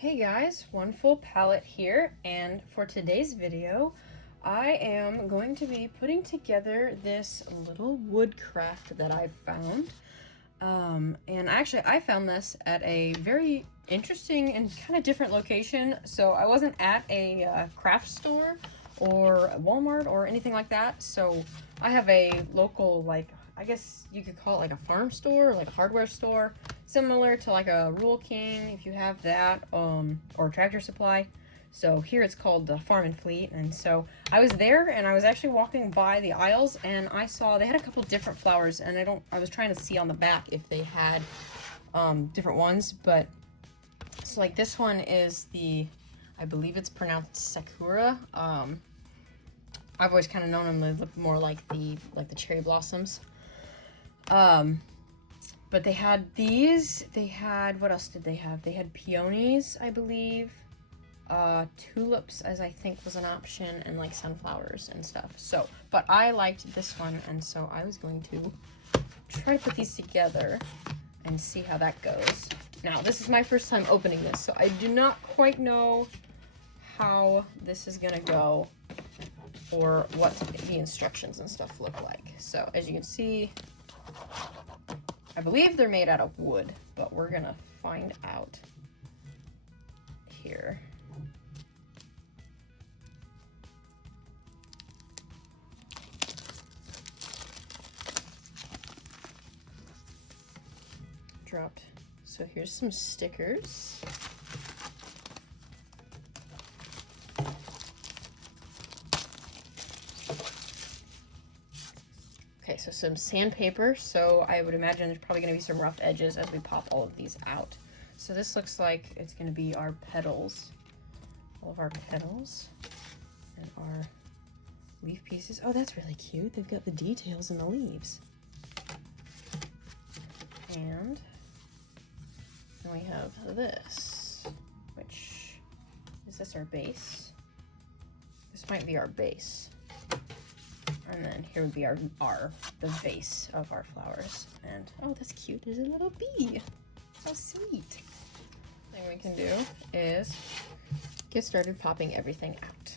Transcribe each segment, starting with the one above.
Hey guys, one full palette here, and for today's video I am going to be putting together this little wood craft that I found. And actually I found this at a very interesting and kind of different location. So I wasn't at a craft store or Walmart or anything like that. So I have a local, like, I guess you could call it like a farm store, like a hardware store, similar to like a Rural King if you have that, or Tractor Supply. So here it's called the Farm and Fleet. And so I was there and I was actually walking by the aisles and I saw they had a couple different flowers, and I was trying to see on the back if they had different ones, but so like this one is I believe it's pronounced Sakura. I've always kind of known them to look more like the cherry blossoms. But they had these. They had, what else did they have? They had peonies, I believe. Tulips, as I think was an option, and like sunflowers and stuff. So, but I liked this one, and so I was going to try to put these together and see how that goes. Now, this is my first time opening this, so I do not quite know how this is gonna go or what the instructions and stuff look like. So, as you can see, I believe they're made out of wood, but we're gonna find out here. Dropped. So here's some stickers. Okay, so some sandpaper. So I would imagine there's probably going to be some rough edges as we pop all of these out. So this looks like it's going to be our petals. All of our petals and our leaf pieces. Oh, that's really cute. They've got the details in the leaves. And then we have this, which is this our base? This might be our base. And then here would be the base of our flowers. And oh, that's cute. There's a little bee. How sweet. Thing we can do is get started popping everything out.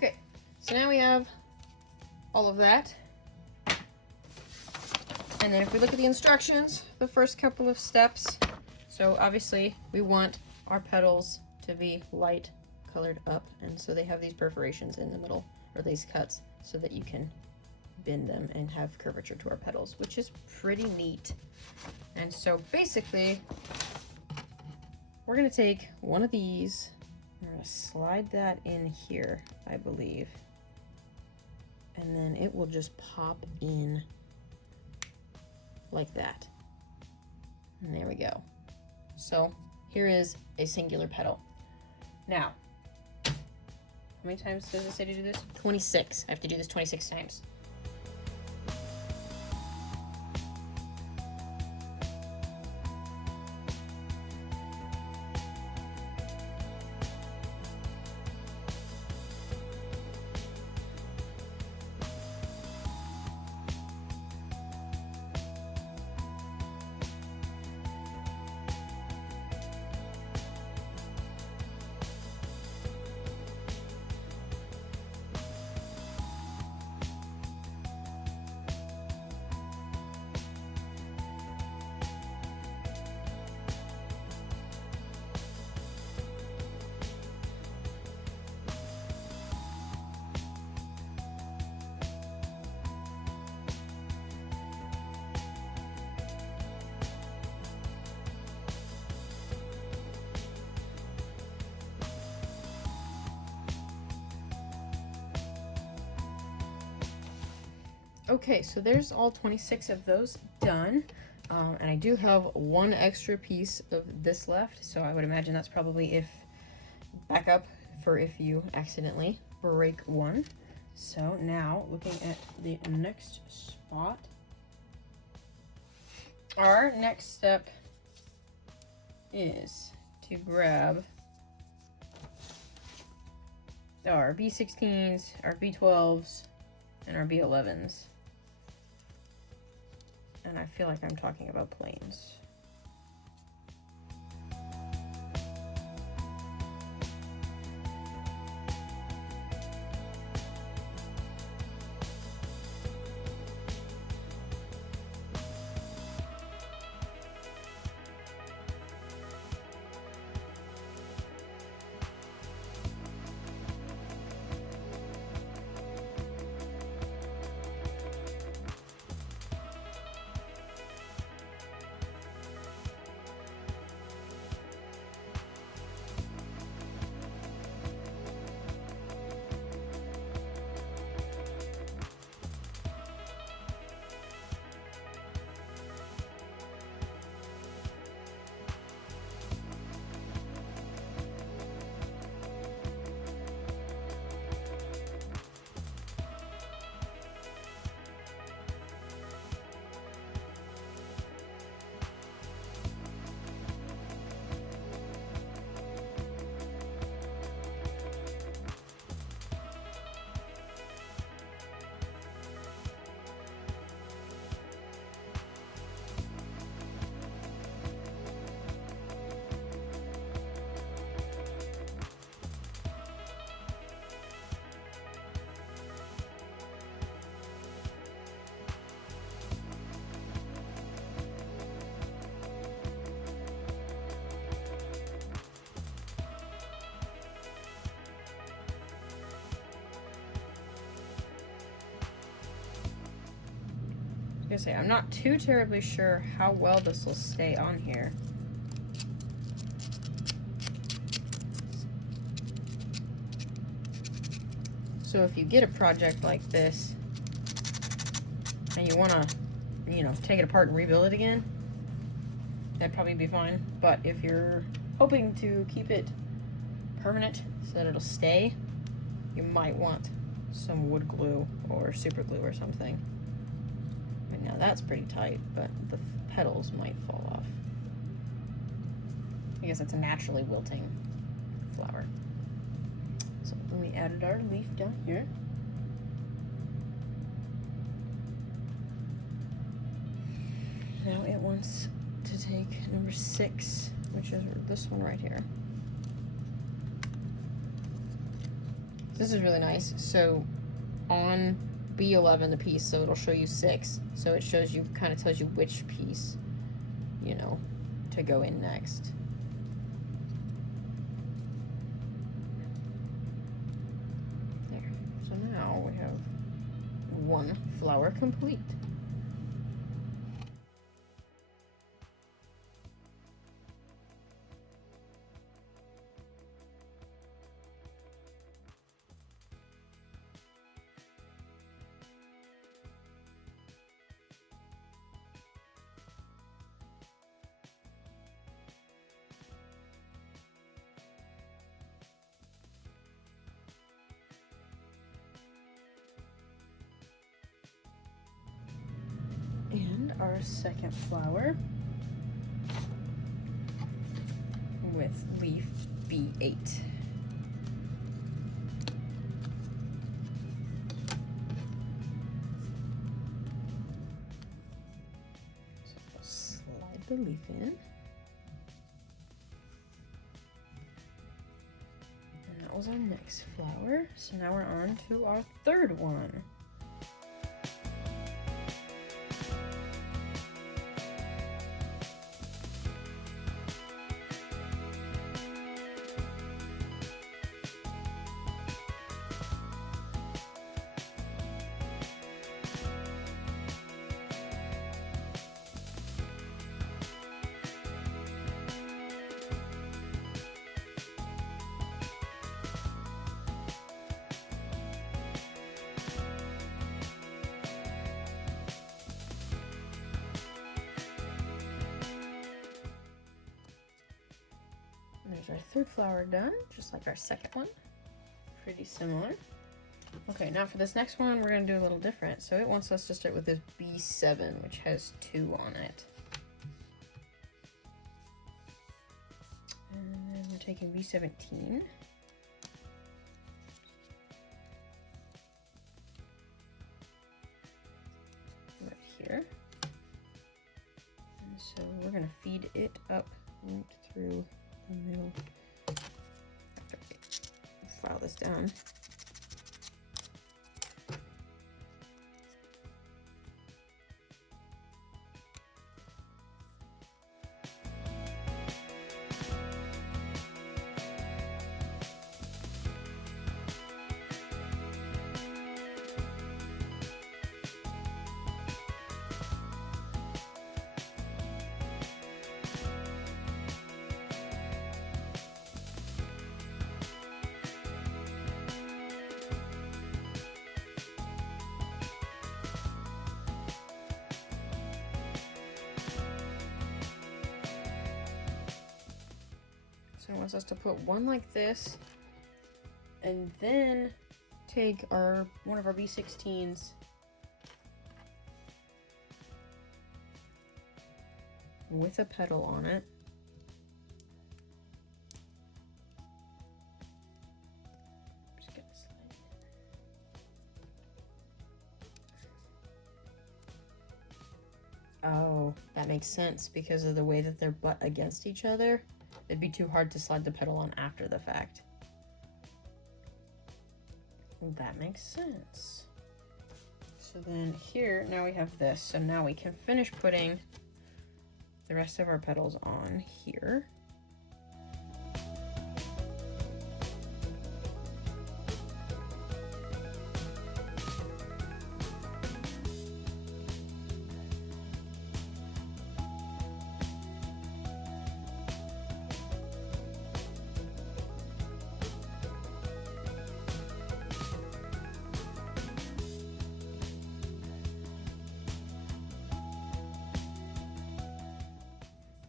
Okay, so now we have all of that. And then if we look at the instructions, the first couple of steps, so obviously we want our petals to be light colored up, and so they have these perforations in the middle, or these cuts, so that you can bend them and have curvature to our petals, which is pretty neat. And so basically, we're gonna take one of these, I'm gonna slide that in here, I believe, and then it will just pop in like that. And there we go. So here is a singular petal. Now, how many times does it say to do this? 26. I have to do this 26 times. Okay, so there's all 26 of those done. And I do have one extra piece of this left, so I would imagine that's probably if backup for if you accidentally break one. So now, looking at the next spot, our next step is to grab our B16s, our B12s, and our B11s. And I feel like I'm talking about planes. I was gonna say, I'm not too terribly sure how well this will stay on here. So if you get a project like this and you want to, you know, take it apart and rebuild it again, that'd probably be fine. But if you're hoping to keep it permanent so that it'll stay, you might want some wood glue or super glue or something. Right now that's pretty tight, but the petals might fall off. I guess it's a naturally wilting flower. So then we added our leaf down here. Now it wants to take number 6, which is this one right here. This is really nice. So on B11, the piece, so it'll show you 6. So it shows you, kind of tells you which piece, you know, to go in next. There. So now we have one flower complete. And our second flower with leaf B8. So we'll slide the leaf in. And that was our next flower. So now we're on to our third one. third flower done, just like our second one. Pretty similar. Okay, now for this next one, we're gonna do a little different. So it wants us to start with this B7, which has 2 on it. And then we're taking B17. Right here. And so we're gonna feed it up right through the middle. File this down. So it wants us to put one like this, and then take one of our B16s with a petal on it. Just gonna slide it. Oh, that makes sense because of the way that they're butt against each other. It'd be too hard to slide the petal on after the fact. That makes sense. So then here, now we have this. So now we can finish putting the rest of our petals on here.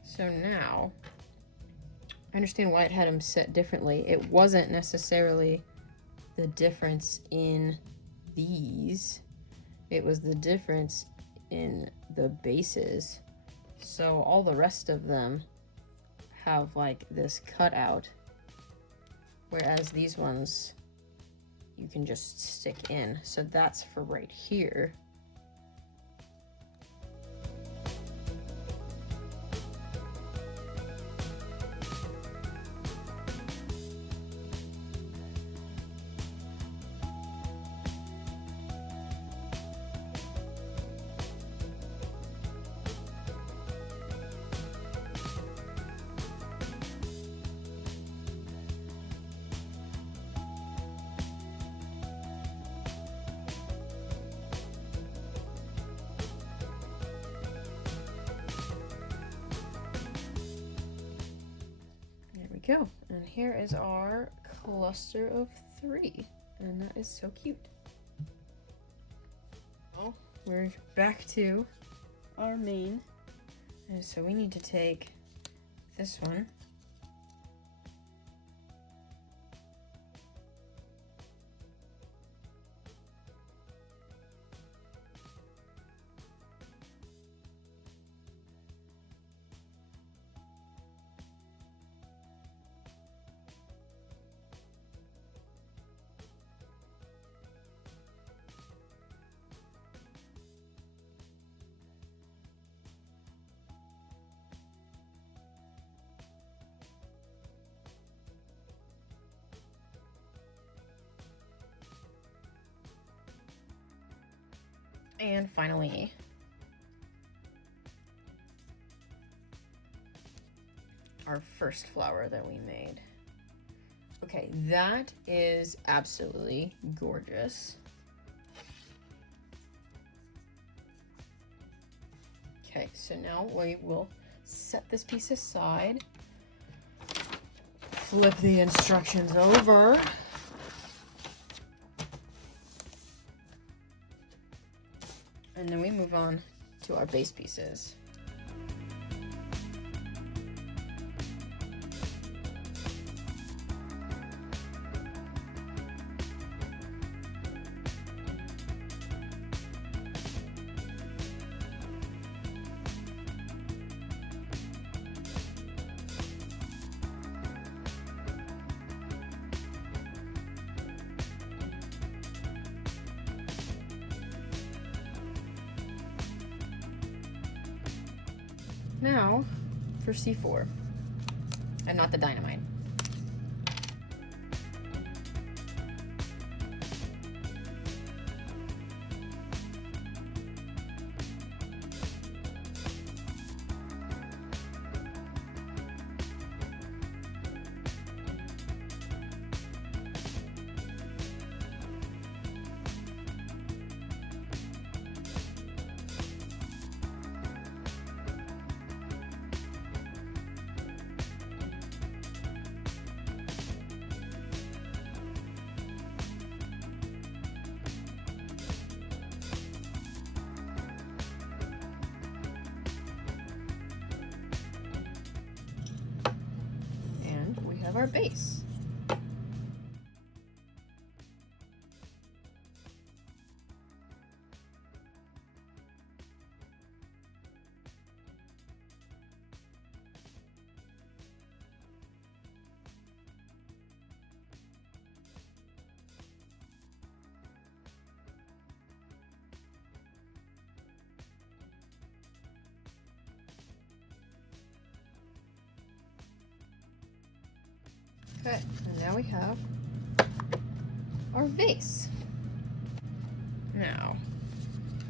So now, I understand why it had them set differently. It wasn't necessarily the difference in these. It was the difference in the bases. So all the rest of them have like this cutout, whereas these ones you can just stick in. So that's for right here. Go. And here is our cluster of 3, and that is so cute. Well, we're back to our main, and so we need to take this one . And finally, our first flower that we made. Okay, that is absolutely gorgeous. Okay, so now we will set this piece aside, flip the instructions over, and then we move on to our base pieces. Now for C4, and not the dynamite. Of our base. Okay, and now we have our vase. Now,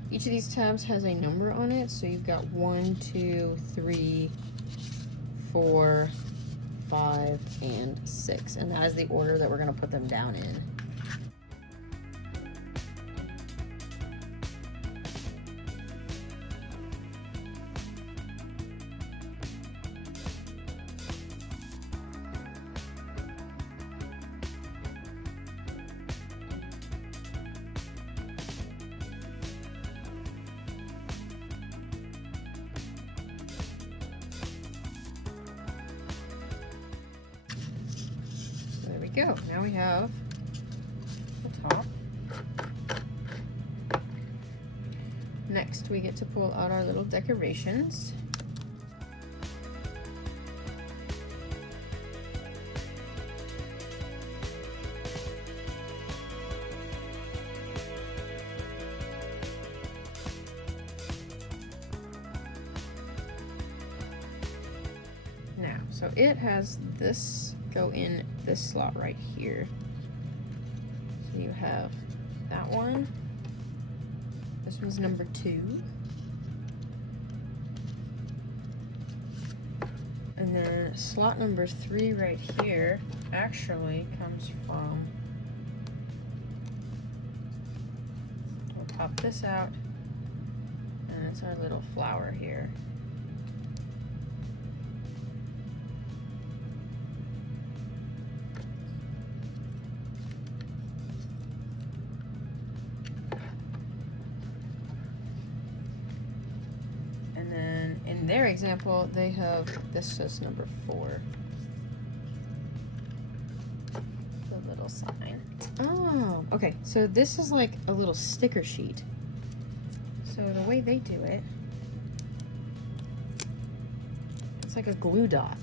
each of these tabs has a number on it, so you've got 1, 2, 3, 4, 5, and 6, and that is the order that we're going to put them down in. Go. Now we have the top. Next, we get to pull out our little decorations. Now, so it has this go in this slot right here. So you have that one. This one's number 2. And then slot number 3 right here actually comes from, we'll pop this out, and it's our little flower here. In their example, they have, this says number 4. The little sign. Oh, okay. So this is like a little sticker sheet. So the way they do it, it's like a glue dot.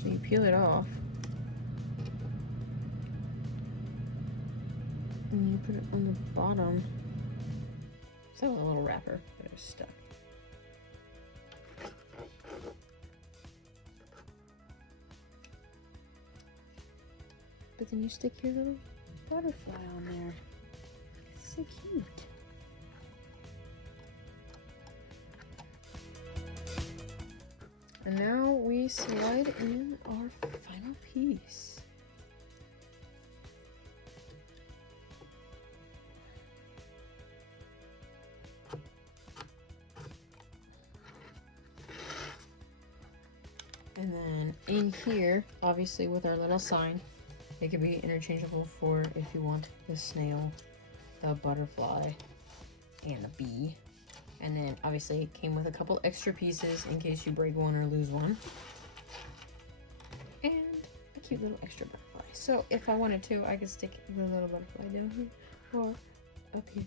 So you peel it off. And you put it on the bottom. So a little wrapper, but it's stuck. But then you stick your little butterfly on there. It's so cute. And now we slide in our final piece. And then in here, obviously with our little sign, it can be interchangeable for if you want the snail, the butterfly, and the bee. And then obviously it came with a couple extra pieces in case you break one or lose one. And a cute little extra butterfly. So if I wanted to, I could stick the little butterfly down here or up here.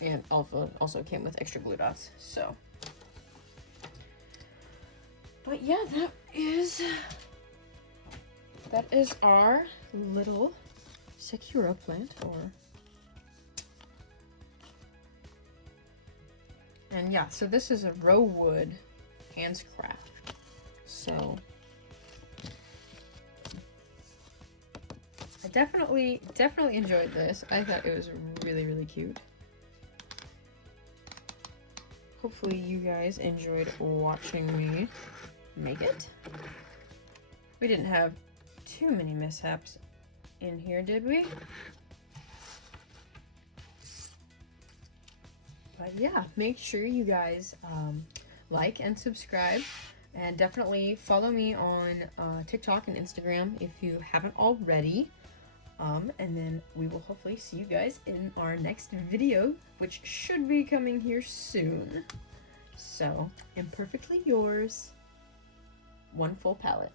And also came with extra glue dots. So, but yeah, that is our little Sakura plant, And yeah, so this is a row wood handcraft. So I definitely enjoyed this. I thought it was really, really cute. Hopefully you guys enjoyed watching me make it. We didn't have too many mishaps in here, did we? But yeah, make sure you guys like and subscribe, and definitely follow me on TikTok and Instagram if you haven't already. And then we will hopefully see you guys in our next video, which should be coming here soon. So, imperfectly yours, one full palette.